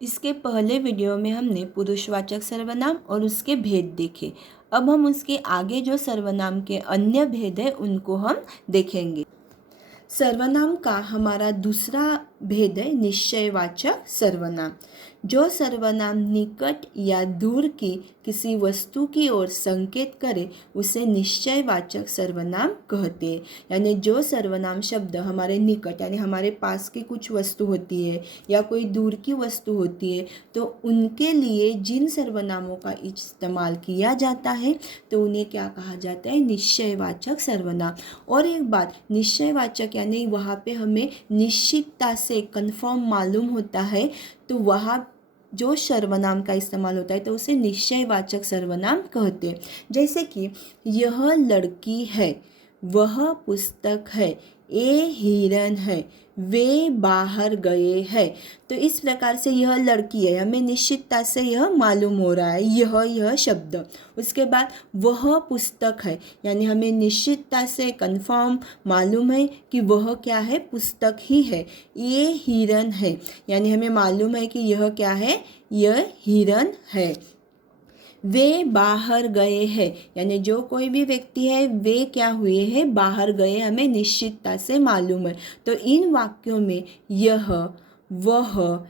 इसके पहले वीडियो में हमने पुरुषवाचक सर्वनाम और उसके भेद देखे। अब हम उसके आगे जो सर्वनाम के अन्य भेद है उनको हम देखेंगे। सर्वनाम का हमारा दूसरा भेद है निश्चयवाचक सर्वनाम। जो सर्वनाम निकट या दूर की किसी वस्तु की ओर संकेत करे उसे निश्चयवाचक सर्वनाम कहते हैं। यानी जो सर्वनाम शब्द हमारे निकट यानी हमारे पास की कुछ वस्तु होती है या कोई दूर की वस्तु होती है तो उनके लिए जिन सर्वनामों का इस्तेमाल किया जाता है तो उन्हें क्या कहा जाता है, निश्चयवाचक सर्वनाम। और एक बात, निश्चयवाचक यानी वहाँ पे हमें निश्चितता से कंफर्म मालूम होता है तो वहाँ जो सर्वनाम का इस्तेमाल होता है तो उसे निश्चयवाचक सर्वनाम कहते हैं। जैसे कि यह लड़की है, वह पुस्तक है, ये हिरन है, वे बाहर गए हैं। तो इस प्रकार से यह लड़की है, हमें निश्चितता से यह मालूम हो रहा है, यह शब्द। उसके बाद वह पुस्तक है यानी हमें निश्चितता से कंफर्म मालूम है कि वह क्या है, पुस्तक ही है। ये हिरन है यानी हमें मालूम है कि यह क्या है, यह हिरन है। वे बाहर गए हैं यानी जो कोई भी व्यक्ति है वे क्या हुए हैं, बाहर गए, हमें निश्चितता से मालूम है। तो इन वाक्यों में यह, वह,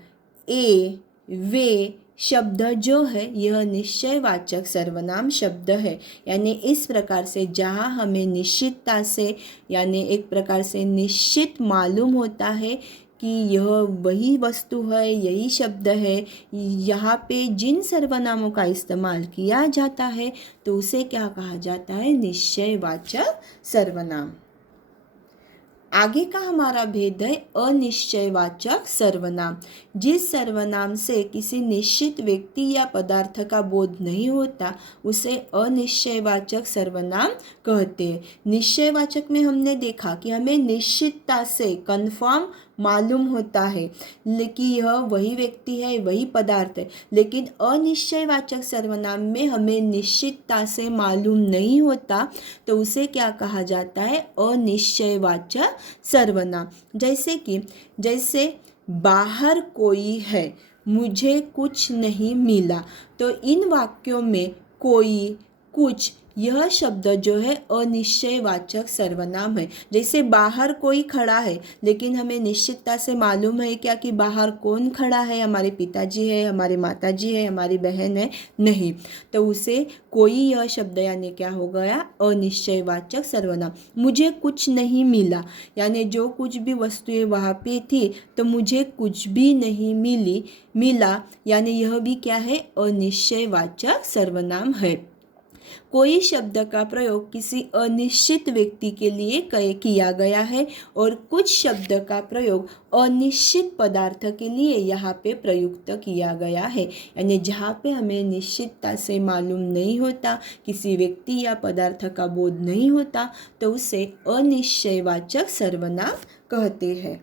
ए, वे शब्द जो है यह निश्चयवाचक सर्वनाम शब्द है। यानी इस प्रकार से जहाँ हमें निश्चितता से यानी एक प्रकार से निश्चित मालूम होता है कि यह वही वस्तु है, यही शब्द है, यहाँ पे जिन सर्वनामों का इस्तेमाल किया जाता है तो उसे क्या कहा जाता है, निश्चयवाचक सर्वनाम। आगे का हमारा भेद है अनिश्चयवाचक सर्वनाम। जिस सर्वनाम से किसी निश्चित व्यक्ति या पदार्थ का बोध नहीं होता उसे अनिश्चयवाचक सर्वनाम कहते हैं। निश्चयवाचक में हमने देखा कि हमें निश्चितता से कंफर्म मालूम होता है लेकिन यह वही व्यक्ति है, वही पदार्थ है। लेकिन अनिश्चयवाचक सर्वनाम में हमें निश्चितता से मालूम नहीं होता तो उसे क्या कहा जाता है, अनिश्चयवाचक सर्वनाम। जैसे बाहर कोई है, मुझे कुछ नहीं मिला। तो इन वाक्यों में कोई, कुछ, यह शब्द जो है अनिश्चयवाचक सर्वनाम है। जैसे बाहर कोई खड़ा है लेकिन हमें निश्चितता से मालूम है क्या कि बाहर कौन खड़ा है, हमारे पिताजी है, हमारे माताजी है, हमारी बहन है, नहीं। तो उसे कोई यह शब्द यानी क्या हो गया, अनिश्चयवाचक सर्वनाम। मुझे कुछ नहीं मिला यानी जो कुछ भी वस्तुएं वहाँ पे थी तो मुझे कुछ भी नहीं मिला यानी यह भी क्या है, अनिश्चयवाचक सर्वनाम है। कोई शब्द का प्रयोग किसी अनिश्चित व्यक्ति के लिए किया गया है और कुछ शब्द का प्रयोग अनिश्चित पदार्थ के लिए यहाँ पे प्रयुक्त किया गया है। यानी जहाँ पे हमें निश्चितता से मालूम नहीं होता, किसी व्यक्ति या पदार्थ का बोध नहीं होता तो उसे अनिश्चयवाचक सर्वनाम कहते हैं।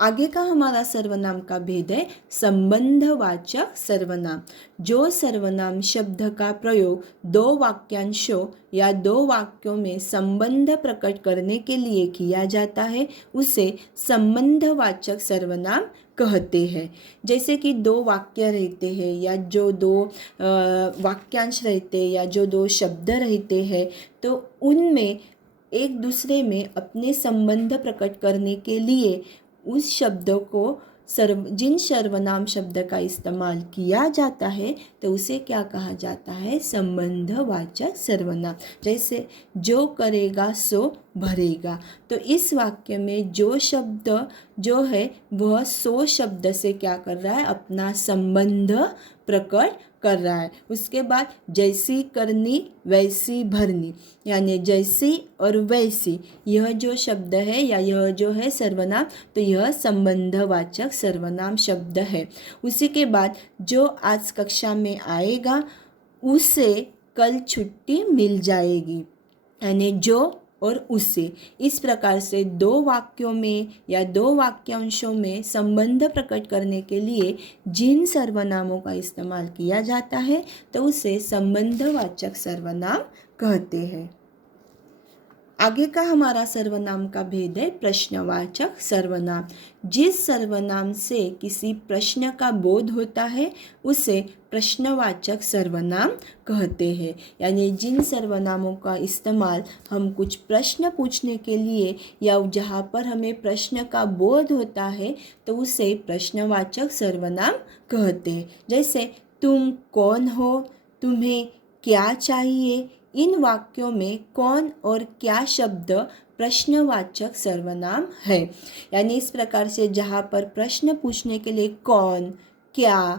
आगे का हमारा सर्वनाम का भेद है संबंधवाचक सर्वनाम। जो सर्वनाम शब्द का प्रयोग दो वाक्यांशों या दो वाक्यों में संबंध प्रकट करने के लिए किया जाता है उसे संबंधवाचक सर्वनाम कहते हैं। जैसे कि दो वाक्य रहते हैं या जो दो वाक्यांश रहते हैं या जो दो शब्द रहते हैं तो उनमें एक दूसरे में अपने संबंध प्रकट करने के लिए उस शब्द को जिन सर्वनाम शब्द का इस्तेमाल किया जाता है तो उसे क्या कहा जाता है, संबंधवाचक सर्वनाम। जैसे जो करेगा सो भरेगा। तो इस वाक्य में जो शब्द जो है वह सो शब्द से क्या कर रहा है, अपना संबंध प्रकट कर रहा है। उसके बाद जैसी करनी वैसी भरनी यानी जैसी और वैसी, यह जो शब्द है या यह जो है सर्वनाम तो यह संबंधवाचक सर्वनाम शब्द है। उसी के बाद जो आज कक्षा में आएगा उसे कल छुट्टी मिल जाएगी यानी जो और उसे। इस प्रकार से दो वाक्यों में या दो वाक्यांशों में संबंध प्रकट करने के लिए जिन सर्वनामों का इस्तेमाल किया जाता है तो उसे संबंधवाचक सर्वनाम कहते हैं। आगे का हमारा सर्वनाम का भेद है प्रश्नवाचक सर्वनाम। जिस सर्वनाम से किसी प्रश्न का बोध होता है उसे प्रश्नवाचक सर्वनाम कहते हैं। यानी जिन सर्वनामों का इस्तेमाल हम कुछ प्रश्न पूछने के लिए या जहाँ पर हमें प्रश्न का बोध होता है तो उसे प्रश्नवाचक सर्वनाम कहते हैं। जैसे तुम कौन हो, तुम्हें क्या चाहिए, इन वाक्यों में कौन और क्या शब्द प्रश्नवाचक सर्वनाम है। यानी इस प्रकार से जहाँ पर प्रश्न पूछने के लिए कौन, क्या,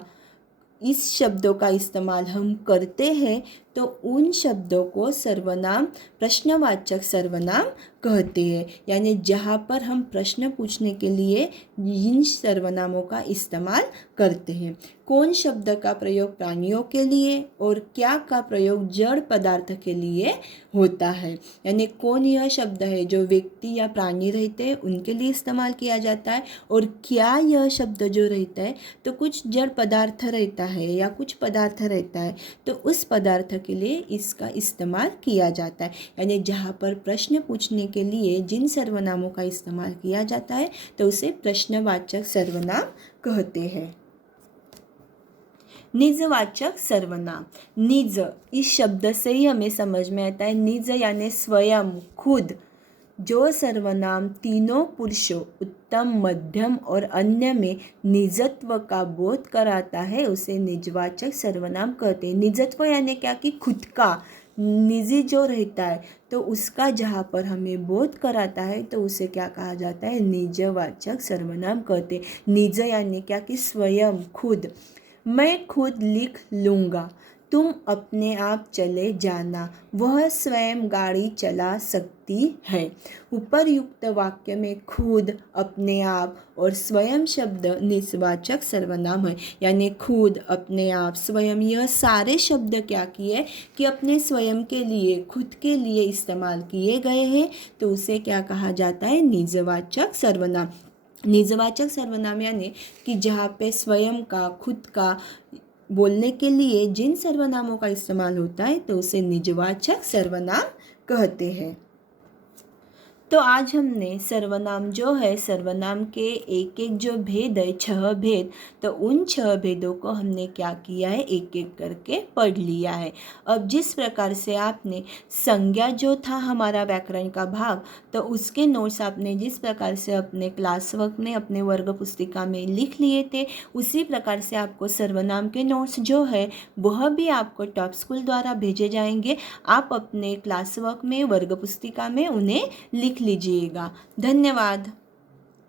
इस शब्दों का इस्तेमाल हम करते हैं तो उन शब्दों को सर्वनाम प्रश्नवाचक सर्वनाम कहते हैं। यानी जहाँ पर हम प्रश्न पूछने के लिए इन सर्वनामों का इस्तेमाल करते हैं। कौन शब्द का प्रयोग प्राणियों के लिए और क्या का प्रयोग जड़ पदार्थ के लिए होता है। यानी कौन यह शब्द है जो व्यक्ति या प्राणी रहते हैं उनके लिए इस्तेमाल किया जाता है, और क्या यह शब्द जो रहता है तो कुछ जड़ पदार्थ रहता है या कुछ पदार्थ रहता है तो उस पदार्थ के लिए इसका इस्तेमाल किया जाता है। यानी जहाँ पर प्रश्न पूछने के लिए जिन सर्वनामों का इस्तेमाल किया जाता है तो उसे प्रश्नवाचक सर्वनाम कहते हैं। निजवाचक सर्वनाम। निज इस शब्द से ही हमें समझ में आता है। निज यानी स्वयं, खुद। जो सर्वनाम तीनों पुरुषों उत्तम, मध्यम और अन्य में निजत्व का बोध कराता है उसे निजवाचक सर्वनाम कहते हैं। निजत्व यानी क्या कि खुद का, निजी जो रहता है तो उसका जहाँ पर हमें बोध कराता है तो उसे क्या कहा जाता है, निजवाचक सर्वनाम कहते हैं। निज यानी क्या कि स्वयं, खुद। मैं खुद लिख लूँगा, तुम अपने आप चले जाना, वह स्वयं गाड़ी चला सकती है। उपरयुक्त वाक्य में खुद, अपने आप और स्वयं शब्द निजवाचक सर्वनाम है। यानी खुद, अपने आप, स्वयं, यह सारे शब्द क्या किए कि अपने स्वयं के लिए, खुद के लिए इस्तेमाल किए गए हैं तो उसे क्या कहा जाता है, निजवाचक सर्वनाम। निजवाचक सर्वनाम यानी कि जहाँ पे स्वयं का, खुद का बोलने के लिए जिन सर्वनामों का इस्तेमाल होता है तो उसे निजवाचक सर्वनाम कहते हैं। तो आज हमने सर्वनाम जो है, सर्वनाम के एक एक जो भेद है, 6 भेद, तो उन 6 भेदों को हमने क्या किया है, एक एक करके पढ़ लिया है। अब जिस प्रकार से आपने संज्ञा जो था हमारा व्याकरण का भाग, तो उसके नोट्स आपने जिस प्रकार से अपने क्लास वर्क में, अपने वर्ग पुस्तिका में लिख लिए थे, उसी प्रकार से आपको सर्वनाम के नोट्स जो है वह भी आपको टॉप स्कूल द्वारा भेजे जाएंगे। आप अपने क्लास वर्क में, वर्ग पुस्तिका में उन्हें लिख लीजिएगा। धन्यवाद।